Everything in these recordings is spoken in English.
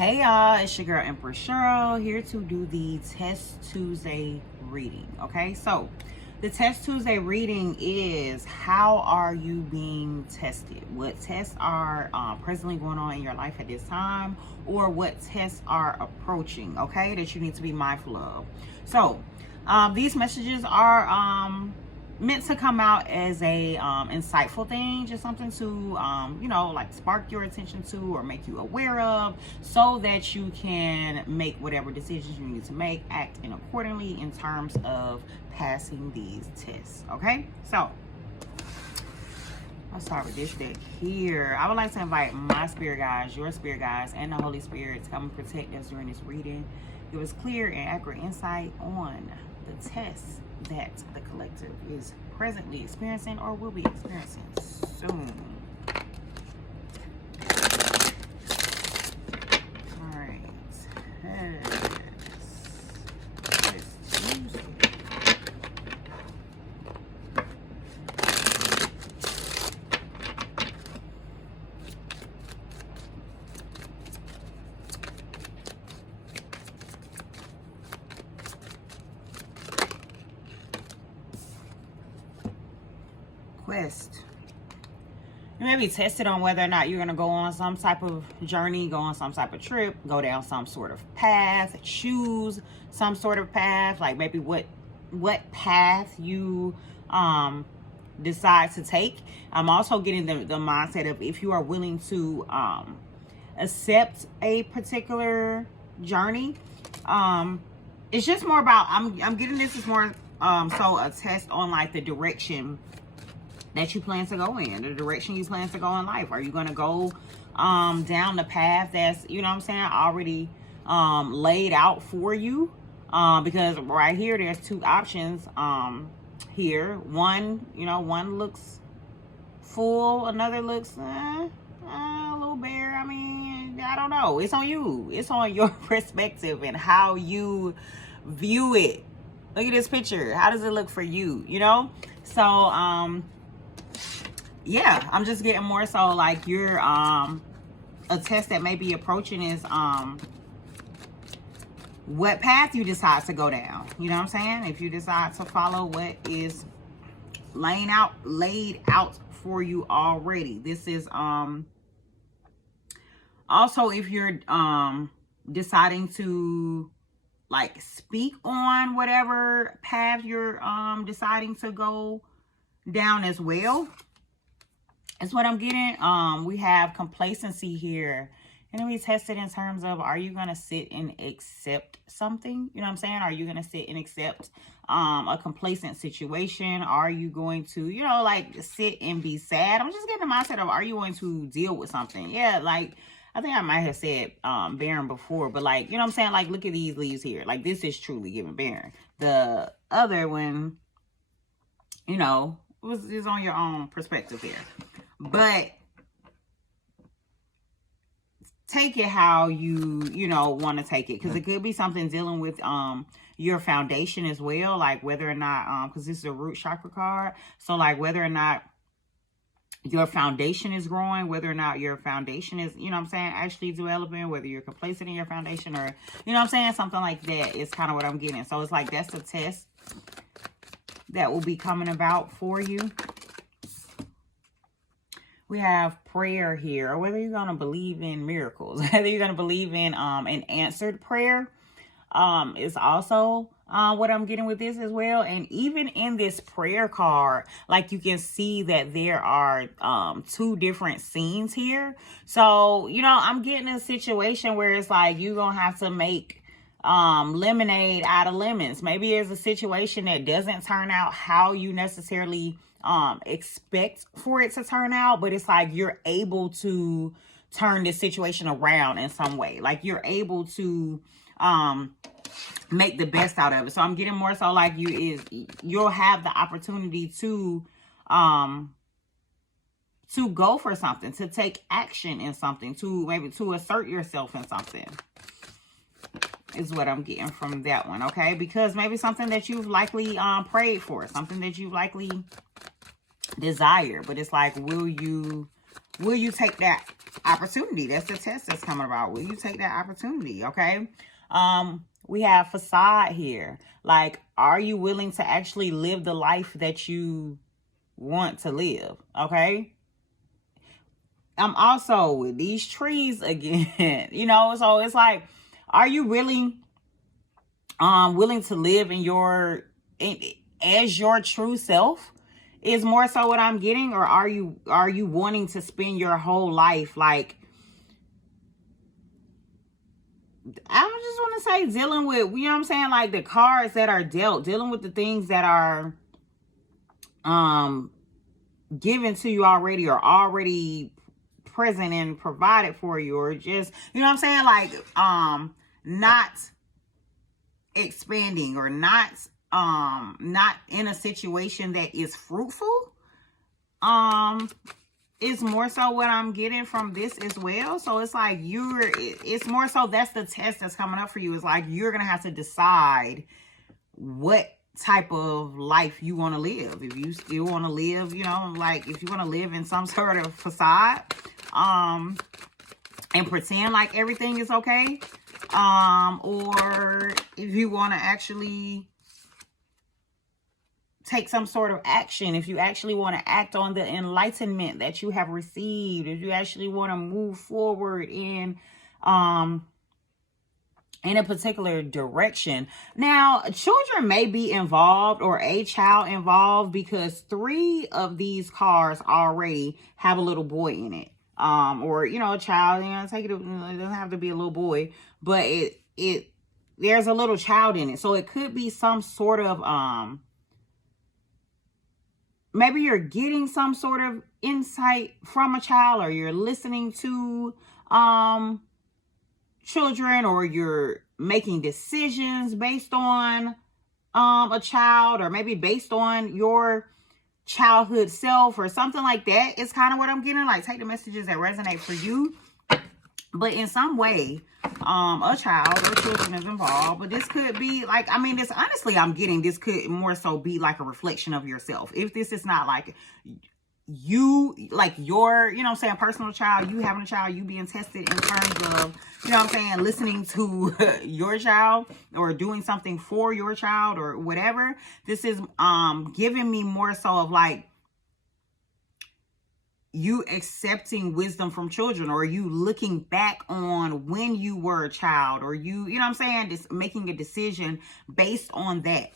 Hey y'all, it's your girl Empress Cheryl here to do the Test Tuesday reading. Okay, so the Test Tuesday reading is how are you being tested? What tests are presently going on in your life at this time, or what tests are approaching, okay, that you need to be mindful of. So these messages are meant to come out as a insightful thing, just something to like spark your attention to or make you aware of, so that you can make whatever decisions you need to make, act in accordingly in terms of passing these tests. Okay, so I'll start with this deck here. I would like to invite my spirit guides, your spirit guides, and the Holy Spirit to come and protect us during this reading. Give us clear and accurate insight on the tests that the collective is presently experiencing or will be experiencing soon. All right. Quest. You may be tested on whether or not you're going to go on some type of journey, go on some type of trip, go down some sort of path, choose some sort of path, like maybe what path you decide to take. I'm also getting the mindset of if you are willing to accept a particular journey. It's just more about, I'm getting this is more so a test on like the direction that you plan to go in, the direction you plan to go in life. Are you going to go down the path that's, already laid out for you? Because right here, there's two options here. One looks full, another looks a little bare. I mean, I don't know. It's on you. It's on your perspective and how you view it. Look at this picture. How does it look for you? So, yeah, I'm just getting more so like you're a test that may be approaching is what path you decide to go down. You know what I'm saying? If you decide to follow what is laid out for you already. This is also if you're deciding to like speak on whatever path you're deciding to go down as well. That's what I'm getting. We have complacency here. And we tested in terms of, are you going to sit and accept something? You know what I'm saying? Are you going to sit and accept a complacent situation? Are you going to, like sit and be sad? I'm just getting the mindset of, are you going to deal with something? Yeah, like, I think I might have said barren before, but like, you know what I'm saying? Like, look at these leaves here. Like, this is truly giving barren. The other one, is on your own perspective here. But take it how you want to take it, because it could be something dealing with your foundation as well, like whether or not because this is a root chakra card, so like whether or not your foundation is growing, whether or not your foundation is actually developing, whether you're complacent in your foundation, or something like that is kind of what I'm getting. So it's like that's a test that will be coming about for you. We have prayer here, or whether you're going to believe in miracles, whether you're going to believe in an answered prayer is also what I'm getting with this as well. And even in this prayer card, like you can see that there are two different scenes here. So, I'm getting a situation where it's like you're going to have to make lemonade out of lemons. Maybe there's a situation that doesn't turn out how you necessarily expect for it to turn out, but it's like you're able to turn this situation around in some way. Like you're able to make the best out of it. So I'm getting more so like you'll have the opportunity to go for something, to take action in something, to maybe to assert yourself in something. Is what I'm getting from that one, okay? Because maybe something that you've likely prayed for, something that you've likely desired, but it's like, will you take that opportunity. That's the test that's coming about. Will you take that opportunity? Okay. We have facade here. Like, are you willing to actually live the life that you want to live? Okay. I'm also with these trees again, you know, so it's like, are you really willing to live as your true self? Is more so what I'm getting, or are you wanting to spend your whole life like, I just want to say, dealing with, you know what I'm saying, like the cards that are dealt, dealing with the things that are given to you already, or already present and provided for you, or just, you know what I'm saying, like not expanding, or not in a situation that is fruitful. It's more so what I'm getting from this as well. So it's like it's more so, that's the test that's coming up for you. It's like you're gonna have to decide what type of life you want to live. If you still want to live, you know, like if you want to live in some sort of facade, and pretend like everything is okay, or if you want to actually take some sort of action, if you actually want to act on the enlightenment that you have received, if you actually want to move forward in a particular direction. Now, children may be involved, or a child involved, because 3 of these cards already have a little boy in it. Or, you know, a child, you know, it doesn't have to be a little boy, but there's a little child in it. So it could be some sort of, maybe you're getting some sort of insight from a child, or you're listening to children, or you're making decisions based on a child, or maybe based on your childhood self, or something like that. It's kind of what I'm getting. Like, take the messages that resonate for you. But in some way, a child or children is involved. But this could be like, I mean, this, honestly, I'm getting, this could more so be like a reflection of yourself. If this is not like you, like your, you know what I'm saying, personal child, you having a child, you being tested in terms of, you know what I'm saying, listening to your child, or doing something for your child, or whatever. This is giving me more so of like, you accepting wisdom from children, or you looking back on when you were a child, or you know what I'm saying, just making a decision based on that.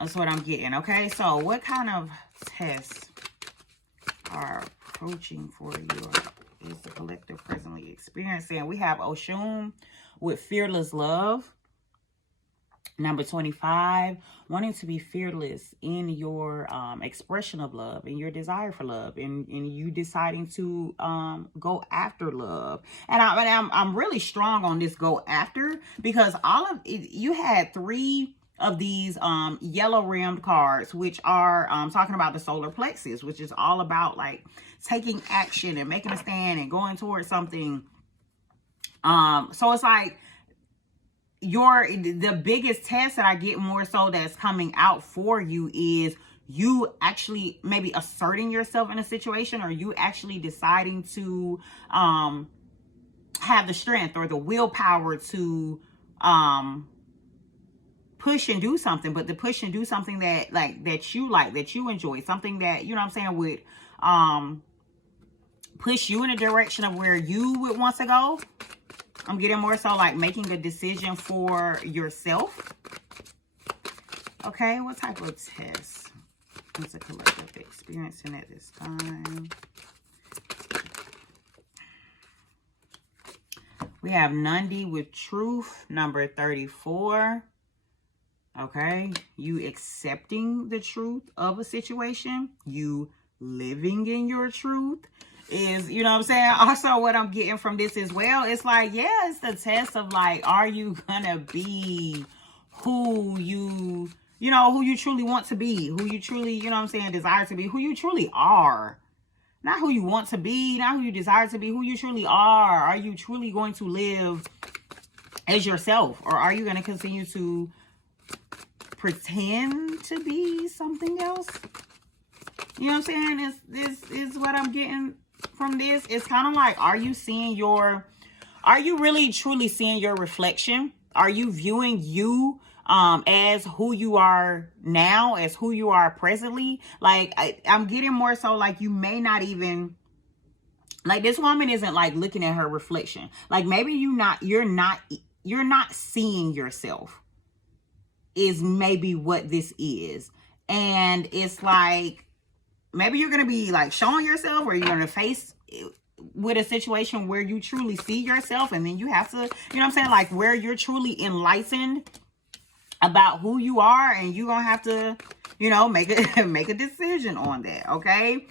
That's what I'm getting. Okay, so what kind of tests are approaching for you, or is the collective presently experiencing? We have Oshun with fearless love. Number 25, wanting to be fearless in your expression of love, and your desire for love, and you deciding to go after love. And I'm really strong on this go after, because all of it, you had 3 of these yellow rimmed cards, which are talking about the solar plexus, which is all about like taking action and making a stand and going towards something. So it's like, the biggest test that I get more so that's coming out for you is you actually maybe asserting yourself in a situation, or you actually deciding to have the strength or the willpower to push and do something, but to push and do something that that you enjoy, something that, you know what I'm saying, would push you in a direction of where you would want to go. I'm getting more so like making a decision for yourself. Okay, what type of test is the collective experiencing at this time? We have Nandi with truth, number 34. Okay, you accepting the truth of a situation, you living in your truth. Is, you know what I'm saying, also what I'm getting from this as well, it's like, yeah, it's the test of like, are you gonna be who you truly want to be, who you truly, you know what I'm saying, desire to be, who you truly are, not who you want to be, not who you desire to be, who you truly are. Are you truly going to live as yourself, or are you going to continue to pretend to be something else? You know what I'm saying? This is what I'm getting from this. It's kind of like, are you really truly seeing your reflection? Are you viewing you as who you are now, as who you are presently? Like, I'm getting more so like you may not even, like, this woman isn't like looking at her reflection. Like, maybe you're not seeing yourself is maybe what this is. And it's like, maybe you're going to be like showing yourself, or you're going to face with a situation where you truly see yourself, and then you have to, you know what I'm saying, like where you're truly enlightened about who you are, and you're going to have to, you know, make a decision on that. Okay.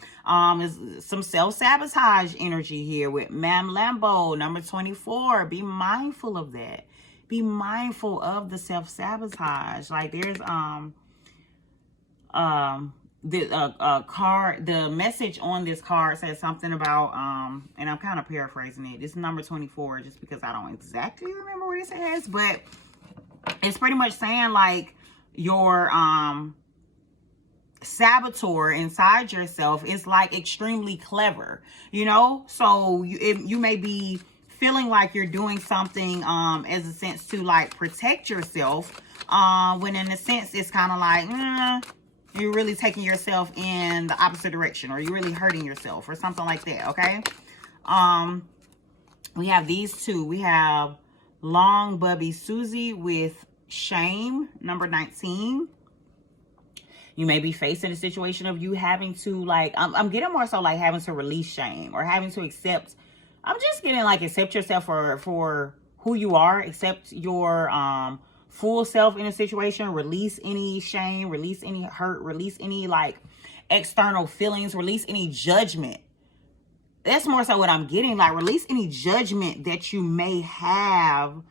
Is some self-sabotage energy here with Ma'am Lambo, number 24. Be mindful of that. Be mindful of the self-sabotage. Like, there's the message on this card says something about and I'm kind of paraphrasing it. This is number 24 just because I don't exactly remember what it says, but it's pretty much saying like your saboteur inside yourself is like extremely clever, you know. So you may be feeling like you're doing something as a sense to like protect yourself, when in a sense it's kind of like you're really taking yourself in the opposite direction, or you're really hurting yourself or something like that. Okay. We have these two. We have Long Bubby Susie with shame, number 19. You may be facing a situation of you having to like, I'm getting more so like having to release shame, or having to accept, I'm just getting like accept yourself for who you are, accept your full self in a situation, release any shame, release any hurt, release any like external feelings, release any judgment. That's more so what I'm getting, like release any judgment that you may have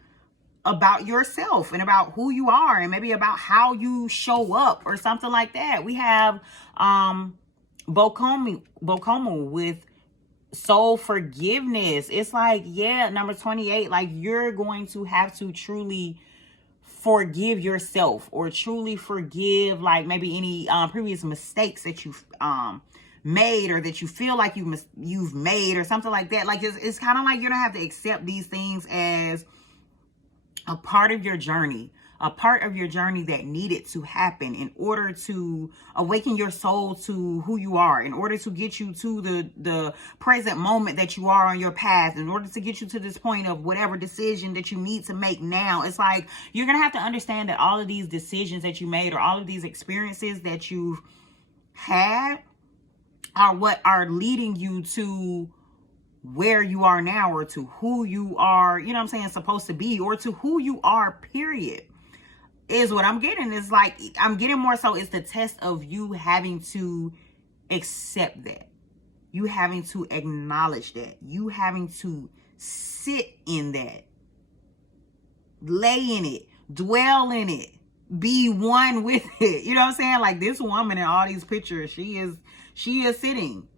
about yourself and about who you are, and maybe about how you show up or something like that. We have Bokomu with soul forgiveness. It's like, yeah, number 28, like you're going to have to truly forgive yourself, or truly forgive like maybe any previous mistakes that you've made, or that you feel like you've made, or something like that. Like it's kind of like you're gonna have to accept these things as a part of your journey, that needed to happen in order to awaken your soul to who you are, in order to get you to the present moment that you are on your path, in order to get you to this point of whatever decision that you need to make now. It's like you're going to have to understand that all of these decisions that you made, or all of these experiences that you've had, are what are leading you to where you are now, or to who you are, you know what I'm saying, supposed to be, or to who you are, period, is what I'm getting. Is like, I'm getting more so it's the test of you having to accept that, you having to acknowledge that, you having to sit in that, lay in it, dwell in it, be one with it. You know what I'm saying? Like this woman in all these pictures, she is sitting,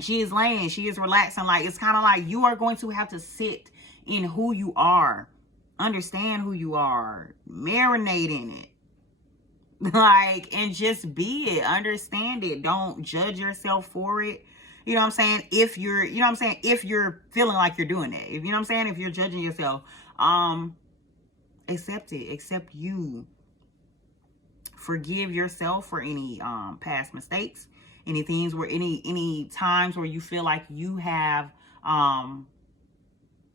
she is laying, she is relaxing. Like, it's kind of like you are going to have to sit in who you are, understand who you are, marinate in it, like, and just be it, understand it. Don't judge yourself for it. You know what I'm saying? If you're, you know what I'm saying, if you're feeling like you're doing that, if, you know what I'm saying, if you're judging yourself, accept it, accept you. Forgive yourself for any past mistakes, any things where any times where you feel like you have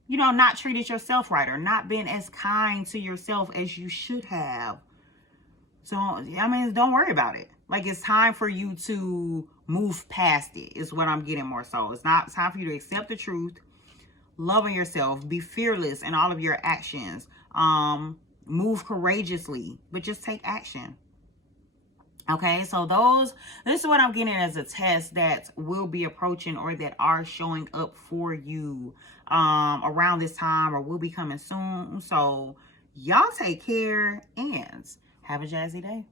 you know, not treated yourself right, or not been as kind to yourself as you should have. So I mean, don't worry about it. Like, it's time for you to move past it, is what I'm getting more so. It's time for you to accept the truth, love on yourself, be fearless in all of your actions, move courageously, but just take action. Okay, so this is what I'm getting as a test that will be approaching, or that are showing up for you around this time, or will be coming soon. So y'all take care and have a jazzy day.